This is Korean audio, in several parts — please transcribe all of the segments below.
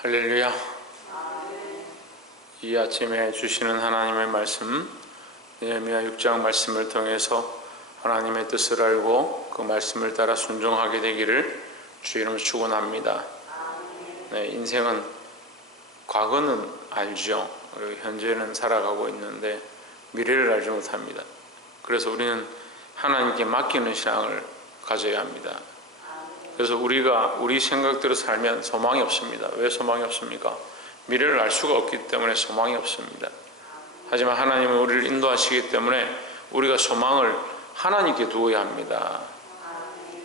할렐루야. 이 아침에 주시는 하나님의 말씀, 느헤미야 6장 말씀을 통해서 하나님의 뜻을 알고 그 말씀을 따라 순종하게 되기를 주 이름으로 축원합니다. 네, 인생은 과거는 알죠. 그리고 현재는 살아가고 있는데 미래를 알지 못합니다. 그래서 우리는 하나님께 맡기는 신앙을 가져야 합니다. 그래서 우리가 우리 생각대로 살면 소망이 없습니다. 왜 소망이 없습니까? 미래를 알 수가 없기 때문에 소망이 없습니다. 하지만 하나님은 우리를 인도하시기 때문에 우리가 소망을 하나님께 두어야 합니다.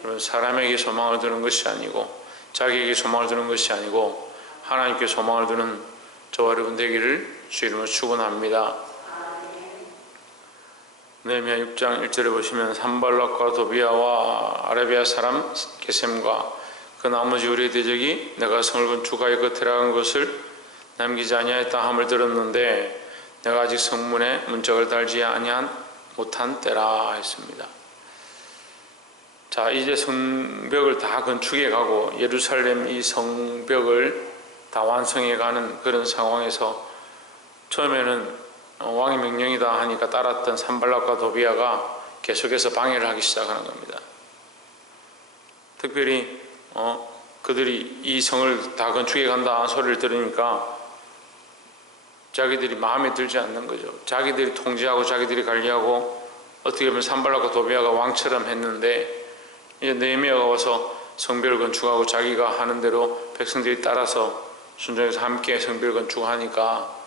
여러분, 사람에게 소망을 두는 것이 아니고 자기에게 소망을 두는 것이 아니고 하나님께 소망을 두는 저와 여러분 되기를 주 이름으로 축원합니다. 느헤미야 6장 1절에 보시면 산발락과 도비아와 아라비아 사람 게셈과 그 나머지 우리의 대적이 내가 성을 건축하여 그 들어간 것을 남기지 아니하였다 함을 들었는데 내가 아직 성문에 문짝을 달지 못한 때라 했습니다. 자, 이제 성벽을 다 건축해 가고 예루살렘 이 성벽을 다 완성해 가는 그런 상황에서 처음에는 왕의 명령이다 하니까 따랐던 산발락과 도비아가 계속해서 방해를 하기 시작하는 겁니다. 특별히 그들이 이 성을 다 건축해 간다 소리를 들으니까 자기들이 마음에 들지 않는 거죠. 자기들이 통제하고 자기들이 관리하고 어떻게 보면 산발락과 도비아가 왕처럼 했는데 이제 느헤미야가 와서 성벽을 건축하고 자기가 하는 대로 백성들이 따라서 순종해서 함께 성벽을 건축하니까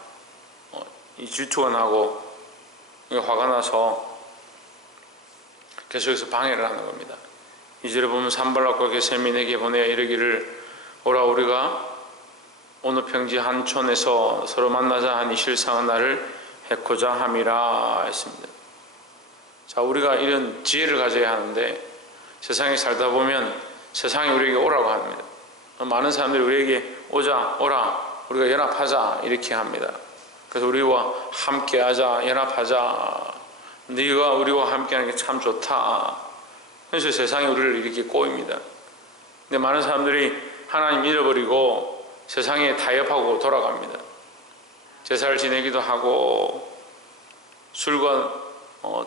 이 질투가 나고 화가 나서 계속해서 방해를 하는 겁니다. 이절에 보면 산발락과 게셈이 내게 보내어 이르기를 오라 우리가 어느 평지 한 촌에서 서로 만나자 하니 실상은 나를 해코자 함이라 했습니다. 자, 우리가 이런 지혜를 가져야 하는데 세상에 살다 보면 세상이 우리에게 오라고 합니다. 많은 사람들이 우리에게 오라 우리가 연합하자 이렇게 합니다. 그래서 우리와 함께하자, 연합하자, 네가 우리와 함께하는 게 참 좋다. 그래서 세상이 우리를 이렇게 꼬입니다. 근데 많은 사람들이 하나님 잃어버리고 세상에 타협하고 돌아갑니다. 제사를 지내기도 하고 술과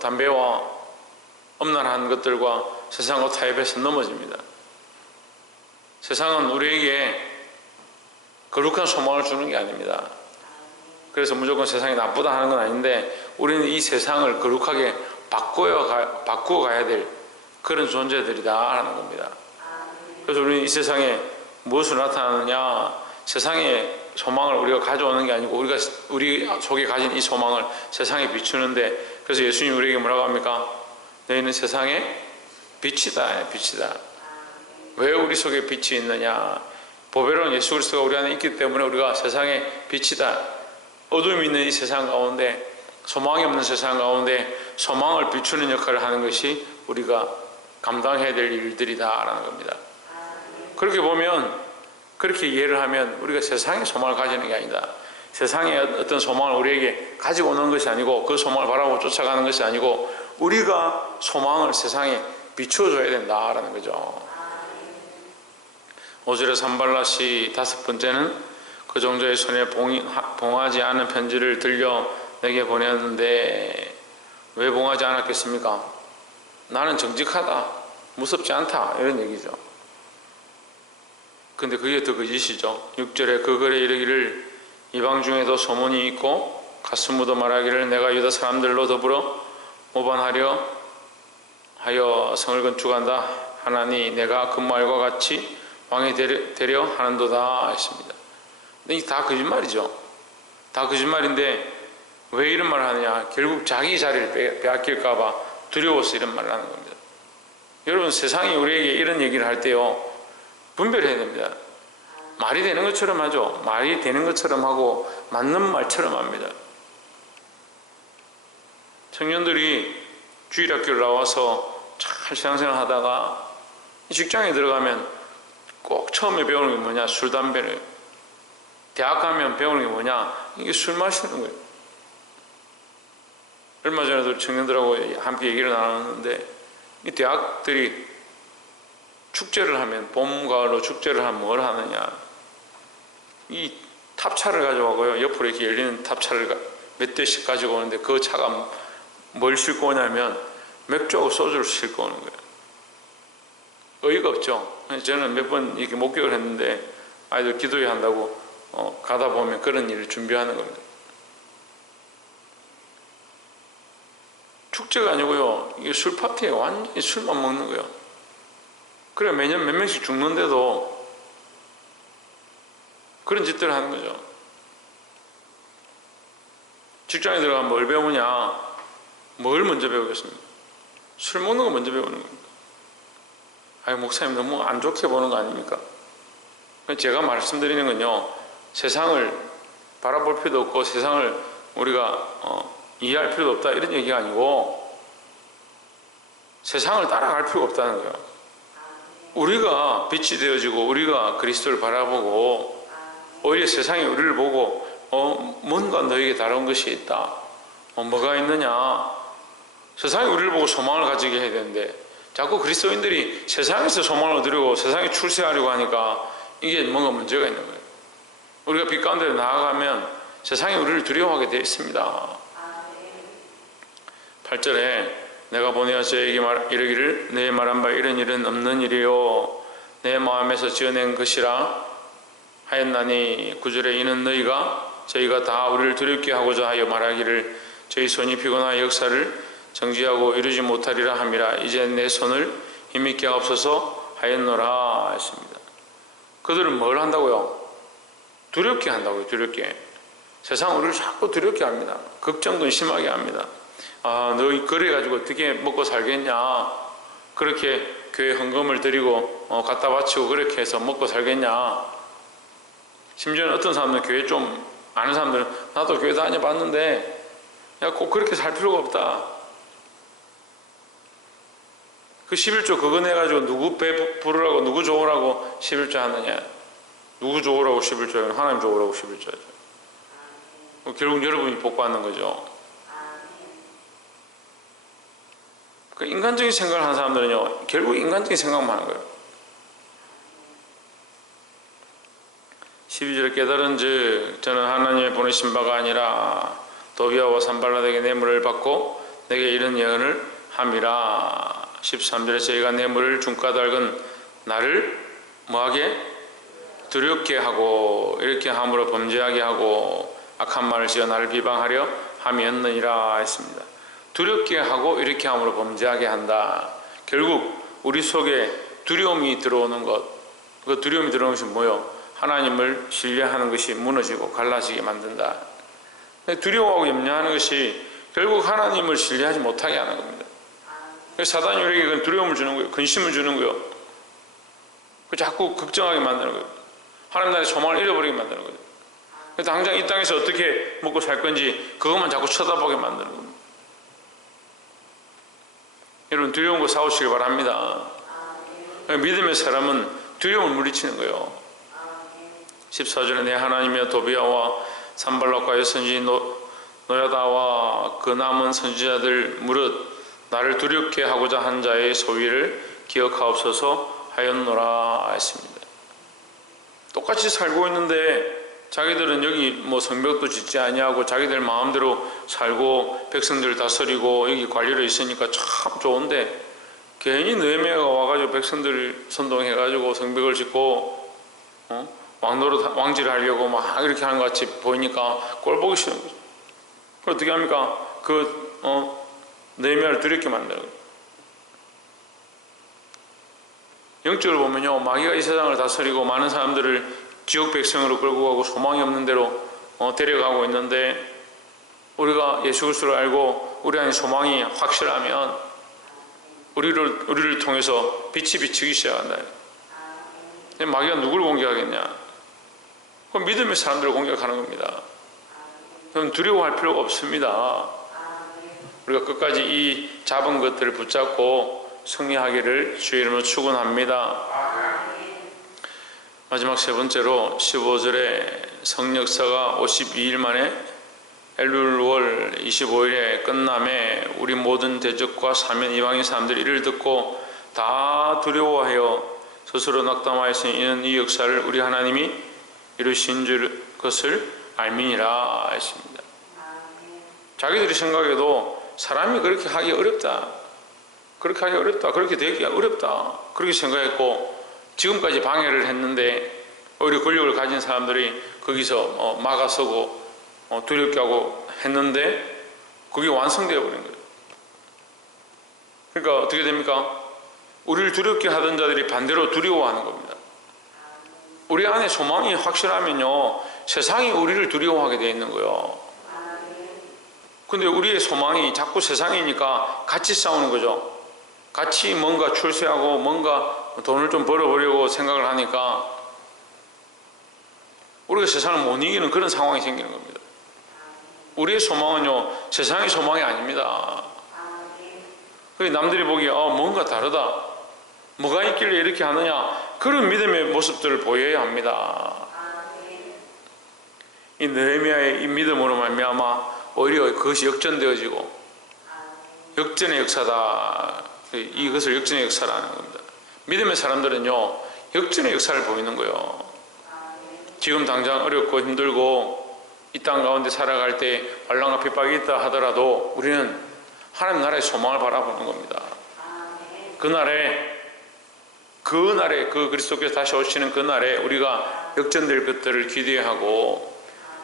담배와 엄란한 것들과 세상과 타협해서 넘어집니다. 세상은 우리에게 거룩한 소망을 주는 게 아닙니다. 그래서 무조건 세상이 나쁘다 하는 건 아닌데 우리는 이 세상을 거룩하게 바꾸어 가야 될 그런 존재들이다 하는 겁니다. 그래서 우리는 이 세상에 무엇으로 나타나느냐, 세상의 소망을 우리가 가져오는 게 아니고 우리 속에 가진 이 소망을 세상에 비추는데, 그래서 예수님이 우리에게 뭐라고 합니까? 너희는 세상의 빛이다. 왜 우리 속에 빛이 있느냐? 보배로운 예수 그리스도가 우리 안에 있기 때문에 우리가 세상의 빛이다. 어둠이 있는 이 세상 가운데, 소망이 없는 세상 가운데 소망을 비추는 역할을 하는 것이 우리가 감당해야 될 일들이다 라는 겁니다. 그렇게 보면, 그렇게 이해를 하면 우리가 세상의 소망을 가지는 게 아니다. 세상의 어떤 소망을 우리에게 가지고 오는 것이 아니고 그 소망을 바라보고 쫓아가는 것이 아니고 우리가 소망을 세상에 비춰줘야 된다라는 거죠. 5절에 산발락이 다섯 번째는 그 종자의 손에 봉하지 않은 편지를 들려 내게 보냈는데, 왜 봉하지 않았겠습니까? 나는 정직하다, 무섭지 않다 이런 얘기죠. 근데 그게 더 거짓이죠. 6절에 그 글에 이르기를 이방 중에도 소문이 있고 가슴 묻어 말하기를 내가 유다 사람들로 더불어 모반하려 하여 성을 건축한다 하나니 내가 그 말과 같이 왕이 되려 하는도다 했습니다. 근데 이게 다 거짓말이죠. 다 거짓말인데 왜 이런 말을 하느냐? 결국 자기 자리를 빼앗길까봐 두려워서 이런 말을 하는 겁니다. 여러분, 세상이 우리에게 이런 얘기를 할 때요, 분별해야 됩니다. 말이 되는 것처럼 하죠. 말이 되는 것처럼 하고 맞는 말처럼 합니다. 청년들이 주일학교를 나와서 잘 신앙생활 하다가 직장에 들어가면 꼭 처음에 배우는 게 뭐냐? 술, 담배를. 대학 가면 배우는 게 뭐냐? 이게 술 마시는 거예요. 얼마 전에도 청년들하고 함께 얘기를 나눴는데, 이 대학들이 축제를 하면, 봄, 가을로 축제를 하면 뭘 하느냐? 이 탑차를 가져가고요. 옆으로 이렇게 열리는 탑차를 몇 대씩 가지고 오는데 그 차가 뭘 싣고 오냐면 맥주하고 소주를 싣고 오는 거예요. 어이가 없죠. 저는 몇 번 이렇게 목격을 했는데 아이들 기도해야 한다고 가다 보면 그런 일을 준비하는 겁니다. 축제가 아니고요. 이게 술 파티예요. 완전히 술만 먹는 거예요. 그래 매년 몇 명씩 죽는데도 그런 짓들을 하는 거죠. 직장에 들어가면 뭘 배우냐? 뭘 먼저 배우겠습니까? 술 먹는 거 먼저 배우는 겁니다. 아유, 목사님 너무 안 좋게 보는 거 아닙니까? 제가 말씀드리는 건요, 세상을 바라볼 필요도 없고 세상을 우리가 이해할 필요도 없다 이런 얘기가 아니고 세상을 따라갈 필요가 없다는 거예요. 우리가 빛이 되어지고 우리가 그리스도를 바라보고 오히려 세상이 우리를 보고 뭔가 너에게 다른 것이 있다. 뭐가 있느냐? 세상이 우리를 보고 소망을 가지게 해야 되는데 자꾸 그리스도인들이 세상에서 소망을 누리고 세상에 출세하려고 하니까 이게 뭔가 문제가 있는 거예요. 우리가 빛 가운데 나아가면 세상이 우리를 두려워하게 되어 있습니다. 8절에 내가 보내어 저에게 이르기를 내 말한 바 이런 일은 없는 일이요 내 마음에서 지어낸 것이라 하였나니 9절에 이는 저희가 다 우리를 두렵게 하고자 하여 말하기를 저희 손이 피곤하여 역사를 정지하고 이루지 못하리라 함이라 이제 내 손을 힘있게 하옵소서 하였노라 했습니다. 그들은 뭘 한다고요? 두렵게 한다고요. 두렵게. 세상 우리를 자꾸 두렵게 합니다. 걱정 근심하게 합니다. 너희 그래가지고 어떻게 먹고 살겠냐? 그렇게 교회 헌금을 드리고 갖다 바치고 그렇게 해서 먹고 살겠냐? 심지어는 어떤 사람들은 교회 좀 아는 사람들은 나도 교회 다녀봤는데 야, 꼭 그렇게 살 필요가 없다. 그 11조 그거 내가지고 누구 배 부르라고 누구 좋으라고 11조 하느냐? 누구 좋으라고 11조예요? 하나님 좋으라고 11조죠. 결국 여러분이 복받는 거죠. 그 인간적인 생각을 하는 사람들은요, 결국 인간적인 생각만 하는 거예요. 12절에 깨달은즉 저는 하나님의 보내신 바가 아니라 도비아와 산발라에게 뇌물을 받고 내게 이런 예언을 함이라. 13절에 저희가 뇌물을 중가달은 나를 뭐하게? 두렵게 하고 이렇게 함으로 범죄하게 하고 악한 말을 지어 나를 비방하려 함이었느니라 했습니다. 두렵게 하고 이렇게 함으로 범죄하게 한다. 결국 우리 속에 두려움이 들어오는 것, 그 두려움이 들어오는 것이 뭐요? 하나님을 신뢰하는 것이 무너지고 갈라지게 만든다. 두려워하고 염려하는 것이 결국 하나님을 신뢰하지 못하게 하는 겁니다. 사단이 우리에게 두려움을 주는 거예요. 근심을 주는 거예요. 자꾸 걱정하게 만드는 거예요. 하나님 나라의 소망을 잃어버리게 만드는 거예요. 당장 이 땅에서 어떻게 먹고 살 건지 그것만 자꾸 쳐다보게 만드는 겁니다. 여러분 두려운 거 싸우시길 바랍니다. 믿음의 사람은 두려움을 물리치는 거예요. 14절에 내 하나님이여 도비아와 산발락과 여선지 노야다와 그 남은 선지자들 무릇 나를 두렵게 하고자 한 자의 소위를 기억하옵소서 하였노라 했습니다. 똑같이 살고 있는데 자기들은 여기 뭐 성벽도 짓지 아니하고 자기들 마음대로 살고 백성들 다스리고 여기 관리로 있으니까 참 좋은데 괜히 느헤미야가 와가지고 백성들 선동해가지고 성벽을 짓고 왕지를 하려고 막 이렇게 하는 것 같이 보이니까 꼴 보기 싫은 거죠. 그럼 어떻게 합니까? 느헤미야를 두렵게 만드는 거예요. 영적으로 보면요, 마귀가 이 세상을 다스리고 많은 사람들을 지옥 백성으로 끌고 가고 소망이 없는 대로 데려가고 있는데 우리가 예수 그리스도를 알고 우리 안에 소망이 확실하면 우리를 통해서 빛이 비치기 시작한다. 마귀가 누구를 공격하겠냐? 그럼 믿음의 사람들을 공격하는 겁니다. 그럼 두려워할 필요가 없습니다. 우리가 끝까지 이 잡은 것들을 붙잡고 승리하기를 주의 이름으로 축원합니다. 마지막 세 번째로 15절에 성역사가 52일 만에 엘룰월 25일에 끝남에 우리 모든 대적과 사면 이방인 사람들이 이를 듣고 다 두려워하여 스스로 낙담하였으니 이는 이 역사를 우리 하나님이 이루신 것을 알미니라 했습니다. 자기들이 생각해도 사람이 그렇게 하기 어렵다, 그렇게 하기 어렵다, 그렇게 되기 어렵다, 그렇게 생각했고 지금까지 방해를 했는데 오히려 권력을 가진 사람들이 거기서 막아서고 두렵게 하고 했는데 그게 완성되어 버린 거예요. 그러니까 어떻게 됩니까? 우리를 두렵게 하던 자들이 반대로 두려워하는 겁니다. 우리 안에 소망이 확실하면요, 세상이 우리를 두려워하게 되어 있는 거예요. 근데 우리의 소망이 자꾸 세상이니까 같이 싸우는 거죠. 같이 뭔가 출세하고 뭔가 돈을 좀 벌어보려고 생각을 하니까 우리가 세상을 못 이기는 그런 상황이 생기는 겁니다. 우리의 소망은요, 세상의 소망이 아닙니다. 남들이 보기에 뭔가 다르다, 뭐가 있길래 이렇게 하느냐, 그런 믿음의 모습들을 보여야 합니다. 이 느헤미야의 이 믿음으로 말미암아 오히려 그것이 역전되어지고 역전의 역사다, 이것을 역전의 역사라는 겁니다. 믿음의 사람들은요, 역전의 역사를 보이는 거예요. 지금 당장 어렵고 힘들고 이 땅 가운데 살아갈 때 환난과 핍박이 있다 하더라도 우리는 하나님 나라의 소망을 바라보는 겁니다. 그날에 그 그리스도께서 다시 오시는 그날에 우리가 역전될 것들을 기대하고,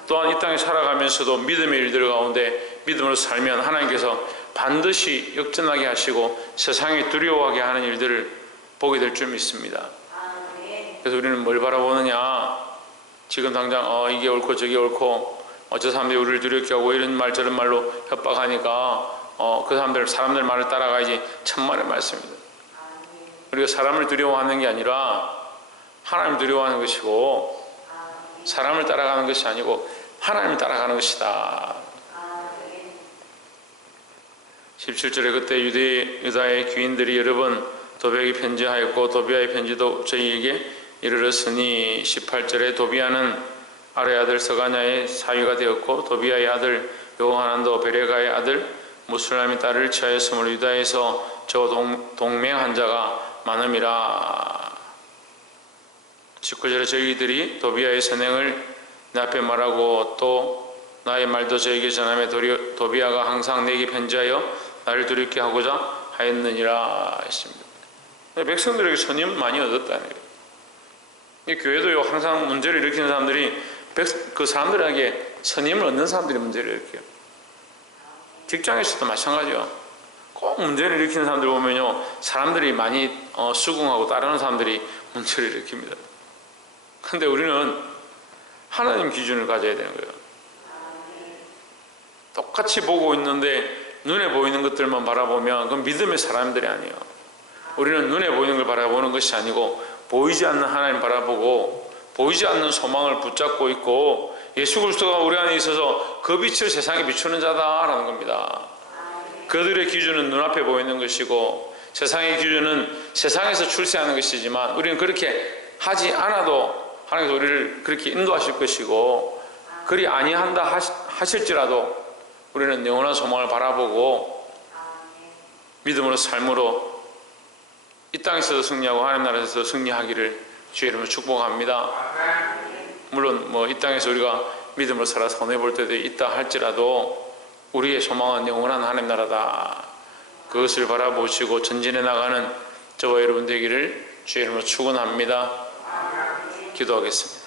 또한 이 땅에 살아가면서도 믿음의 일들 가운데 믿음으로 살면 하나님께서 반드시 역전하게 하시고 세상에 두려워하게 하는 일들을 보게 될 줄 믿습니다. 그래서 우리는 뭘 바라보느냐, 지금 당장 이게 옳고 저게 옳고 저 사람들이 우리를 두렵게 하고 이런 말 저런 말로 협박하니까 그 사람들 말을 따라가야지, 천만의 말씀입니다. 우리가 사람을 두려워하는 게 아니라 하나님을 두려워하는 것이고, 사람을 따라가는 것이 아니고 하나님을 따라가는 것이다. 17절에 그때 유다의 귀인들이 여러 번 도비아에게 편지하였고 도비아의 편지도 저희에게 이르렀으니, 18절에 도비아는 아레 아들 서가냐의 사위가 되었고 도비아의 아들 요하난도 베레가의 아들 무술람의 딸을 취하였으므로 유다에서 저 동맹한 자가 많음이라. 19절에 저희들이 도비아의 선행을 내 앞에 말하고 또 나의 말도 저에게 전하며 도비아가 항상 내게 편지하여 나를 두렵게 하고자 하였느니라 했습니다. 백성들에게 선임을 많이 얻었다는 거예요. 이 교회도요, 항상 문제를 일으키는 사람들이 그 사람들에게 선임을 얻는 사람들이 문제를 일으켜요. 직장에서도 마찬가지요. 꼭 문제를 일으키는 사람들 보면요, 사람들이 많이 수긍하고 따르는 사람들이 문제를 일으킵니다. 근데 우리는 하나님 기준을 가져야 되는 거예요. 똑같이 보고 있는데 눈에 보이는 것들만 바라보면 그건 믿음의 사람들이 아니에요. 우리는 눈에 보이는 걸 바라보는 것이 아니고 보이지 않는 하나님 바라보고 보이지 않는 소망을 붙잡고 있고, 예수 그리스도가 우리 안에 있어서 그 빛을 세상에 비추는 자다라는 겁니다. 그들의 기준은 눈앞에 보이는 것이고 세상의 기준은 세상에서 출세하는 것이지만, 우리는 그렇게 하지 않아도 하나님께서 우리를 그렇게 인도하실 것이고, 그리 아니한다 하실지라도 우리는 영원한 소망을 바라보고 믿음으로 삶으로 이 땅에서도 승리하고 하나님 나라에서 승리하기를 주의 이름으로 축복합니다. 물론 이 땅에서 우리가 믿음으로 살아 손해볼 때도 있다 할지라도 우리의 소망은 영원한 하나님 나라다. 그것을 바라보시고 전진해 나가는 저와 여러분 되기를 주의 이름으로 축원합니다. 기도하겠습니다.